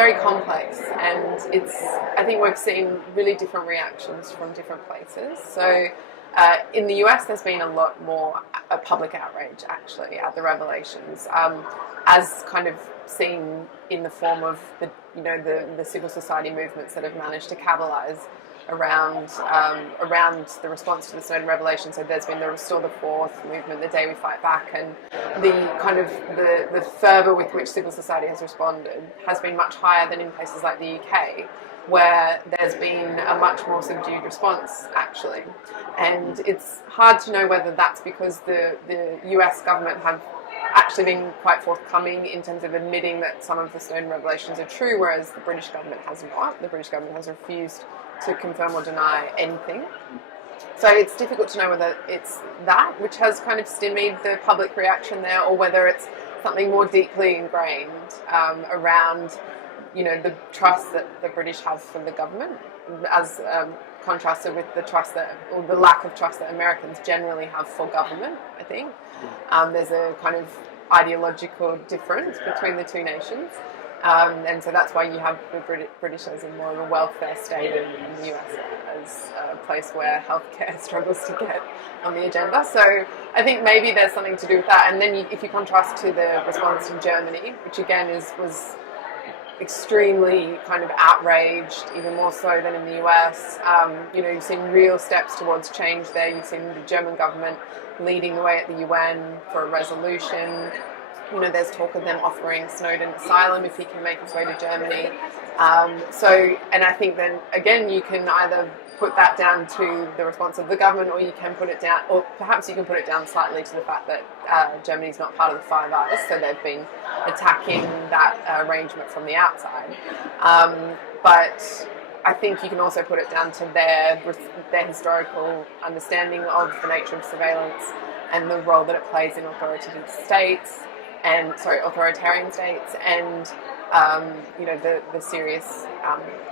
very complex, and I think we've seen really different reactions from different places. So in the US, there's been a lot more public outrage actually at the revelations, as kind of seen in the form of the civil society movements that have managed to capitalize around the response to the Snowden revelation. So there's been the Restore the Fourth movement, the Day We Fight Back, and the fervour with which civil society has responded has been much higher than in places like the UK, where there's been a much more subdued response actually. And it's hard to know whether that's because the US government have actually been quite forthcoming in terms of admitting that some of the Snowden revelations are true, whereas the British government has not. The British government has refused to confirm or deny anything. So it's difficult to know whether it's that which has kind of stymied the public reaction there, or whether it's something more deeply ingrained around the trust that the British have for the government, as contrasted with the trust or the lack of trust that Americans generally have for government, I think. There's a kind of ideological difference between the two nations. And so that's why you have the British as a more of a welfare state, and the US as a place where healthcare struggles to get on the agenda. So I think maybe there's something to do with that. And then if you contrast to the response in Germany, which again was extremely kind of outraged, even more so than in the US. You've seen real steps towards change there. You've seen the German government leading the way at the UN for a resolution. There's talk of them offering Snowden asylum if he can make his way to Germany. And I think then, again, you can either put that down to the response of the government, or you can put it down, or perhaps you can put it down slightly to the fact that Germany's not part of the Five Eyes, so they've been attacking that arrangement from the outside. But I think you can also put it down to their historical understanding of the nature of surveillance and the role that it plays in authoritarian states, and the serious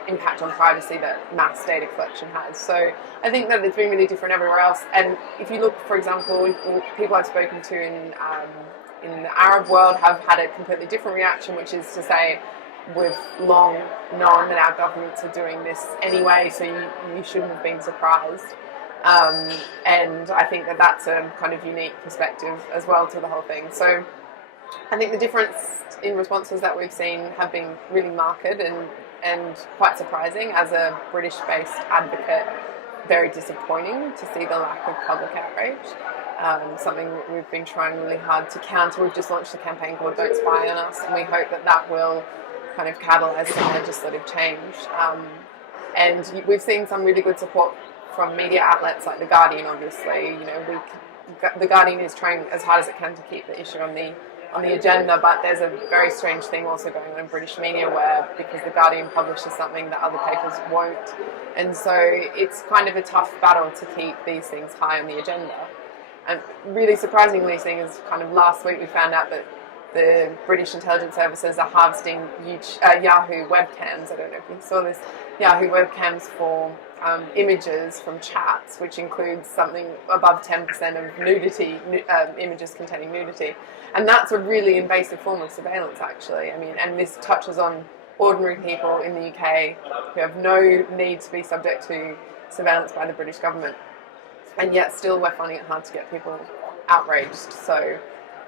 impact on privacy that mass data collection has. So I think that it's been really different everywhere else. And if you look, for example, people I've spoken to in the Arab world have had a completely different reaction, which is to say, we've long known that our governments are doing this anyway, so you shouldn't have been surprised. And I think that that's a kind of unique perspective as well to the whole thing. So I think the difference in responses that we've seen have been really marked and quite surprising. As a British-based advocate, very disappointing to see the lack of public outrage. Something we've been trying really hard to counter. We've just launched a campaign called Don't Spy on Us, and we hope that will kind of catalyse some legislative change. And we've seen some really good support from media outlets like The Guardian, obviously. The Guardian is trying as hard as it can to keep the issue on the agenda, but there's a very strange thing also going on in British media where, because The Guardian publishes something that other papers won't, and so it's kind of a tough battle to keep these things high on the agenda. And really surprisingly, seeing as kind of last week we found out that the British intelligence services are harvesting Yahoo webcams. I don't know if you saw this. Yahoo webcams for images from chats, which includes something above 10% of nudity, images containing nudity. And that's a really invasive form of surveillance, actually. I mean, and this touches on ordinary people in the UK who have no need to be subject to surveillance by the British government. And yet still we're finding it hard to get people outraged. So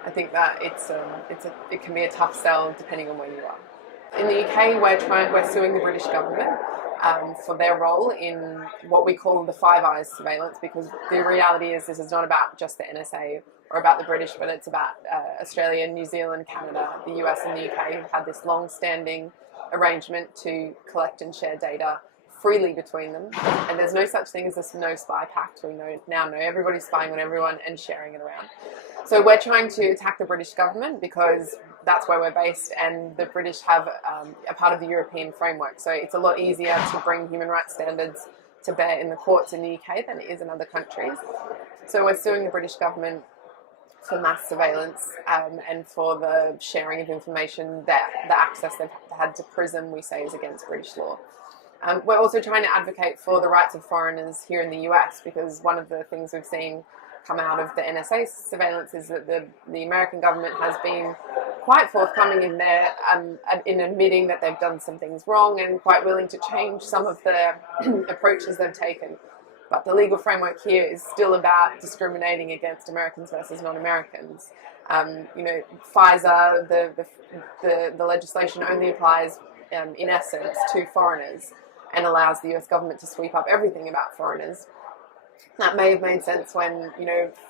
I think that it can be a tough sell depending on where you are. In the UK, we're suing the British government for their role in what we call the Five Eyes surveillance, because the reality is this is not about just the NSA or about the British, but it's about Australia, New Zealand, Canada, the US and the UK who've had this long-standing arrangement to collect and share data freely between them. And there's no such thing as this no spy pact. We now know everybody's spying on everyone and sharing it around. So we're trying to attack the British government because that's where we're based, and the British have a part of the European framework. So it's a lot easier to bring human rights standards to bear in the courts in the UK than it is in other countries. So we're suing the British government for mass surveillance and for the sharing of information, that the access they've had to PRISM, we say, is against British law. We're also trying to advocate for the rights of foreigners here in the US, because one of the things we've seen come out of the NSA surveillance is that the American government has been quite forthcoming in their in admitting that they've done some things wrong and quite willing to change some of the approaches they've taken. But the legal framework here is still about discriminating against Americans versus non-Americans. FISA, the legislation only applies, in essence, to foreigners and allows the US government to sweep up everything about foreigners. That may have made sense when,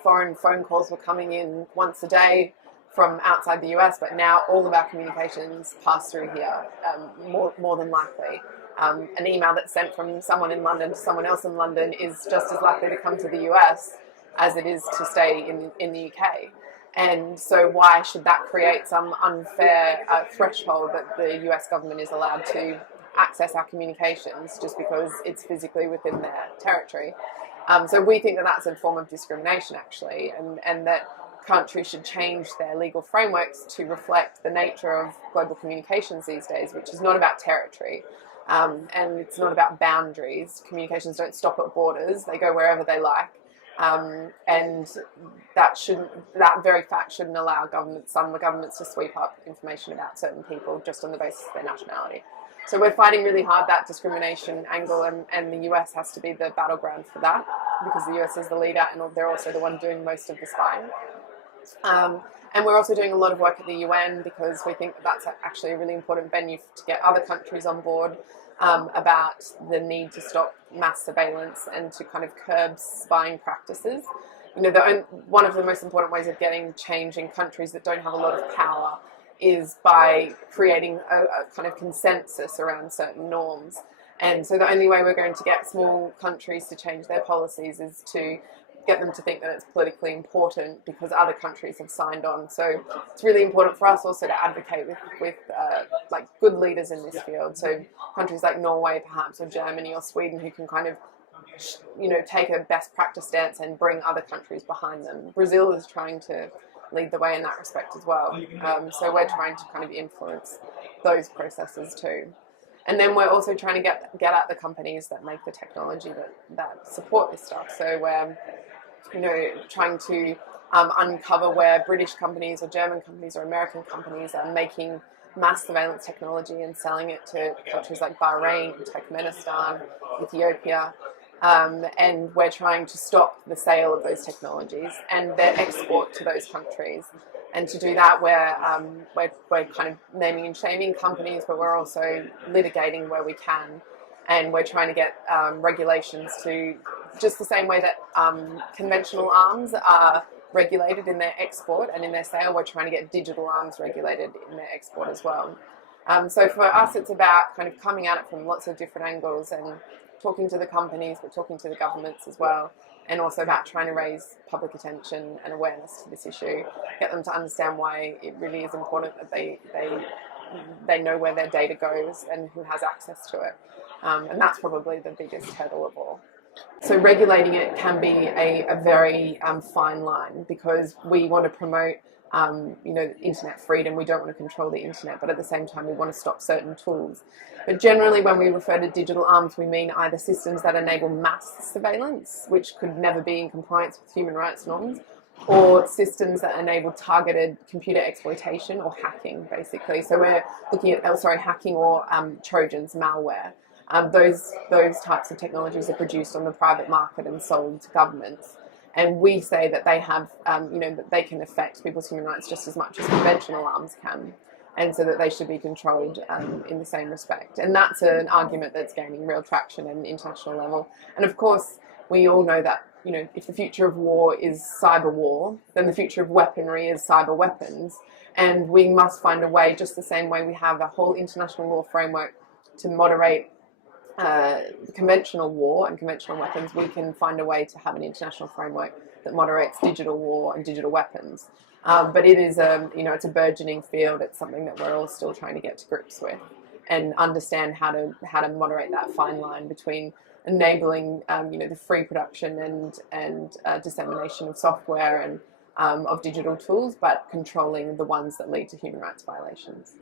foreign phone calls were coming in once a day from outside the US, but now all of our communications pass through here, more than likely. An email that's sent from someone in London to someone else in London is just as likely to come to the US as it is to stay in the UK. And so why should that create some unfair threshold that the US government is allowed to access our communications just because it's physically within their territory? So we think that that's a form of discrimination, actually, and that countries should change their legal frameworks to reflect the nature of global communications these days, which is not about territory. And it's not about boundaries. Communications don't stop at borders; they go wherever they like, and that very fact shouldn't allow some governments to sweep up information about certain people just on the basis of their nationality. So we're fighting really hard that discrimination angle, and the US has to be the battleground for that because the US is the leader and they're also the one doing most of the spying. And we're also doing a lot of work at the UN because we think that that's actually a really important venue to get other countries on board about the need to stop mass surveillance and to kind of curb spying practices. One of the most important ways of getting change in countries that don't have a lot of power is by creating a kind of consensus around certain norms. And so the only way we're going to get small countries to change their policies is to get them to think that it's politically important because other countries have signed on. So it's really important for us also to advocate with like good leaders in this field. So countries like Norway, perhaps, or Germany or Sweden, who can kind of take a best practice stance and bring other countries behind them. Brazil is trying to lead the way in that respect as well. So we're trying to kind of influence those processes too. And then we're also trying to get at the companies that make the technology that support this stuff. So we're trying to uncover where British companies or German companies or American companies are making mass surveillance technology and selling it to countries like Bahrain, Turkmenistan, Ethiopia. And we're trying to stop the sale of those technologies and their export to those countries. And to do that, we're kind of naming and shaming companies, but we're also litigating where we can. And we're trying to get regulations to, just the same way that conventional arms are regulated in their export and in their sale, we're trying to get digital arms regulated in their export as well. So for us, it's about kind of coming at it from lots of different angles and talking to the companies, but talking to the governments as well, and also about trying to raise public attention and awareness to this issue, get them to understand why it really is important that they know where their data goes and who has access to it. And that's probably the biggest hurdle of all. So regulating it can be a very fine line because we want to promote internet freedom. We don't want to control the internet, but at the same time we want to stop certain tools. But generally when we refer to digital arms, we mean either systems that enable mass surveillance, which could never be in compliance with human rights norms, or systems that enable targeted computer exploitation or hacking, basically. So we're looking at hacking or Trojans, malware. Those types of technologies are produced on the private market and sold to governments. And we say that they have, that they can affect people's human rights just as much as conventional arms can, and so that they should be controlled in the same respect. And that's an argument that's gaining real traction at an international level. And of course, we all know that, if the future of war is cyber war, then the future of weaponry is cyber weapons. And we must find a way, just the same way we have a whole international law framework to moderate conventional war and conventional weapons, we can find a way to have an international framework that moderates digital war and digital weapons. But it is it's a burgeoning field. It's something that we're all still trying to get to grips with and understand how to moderate that fine line between enabling the free production and dissemination of software and of digital tools, but controlling the ones that lead to human rights violations.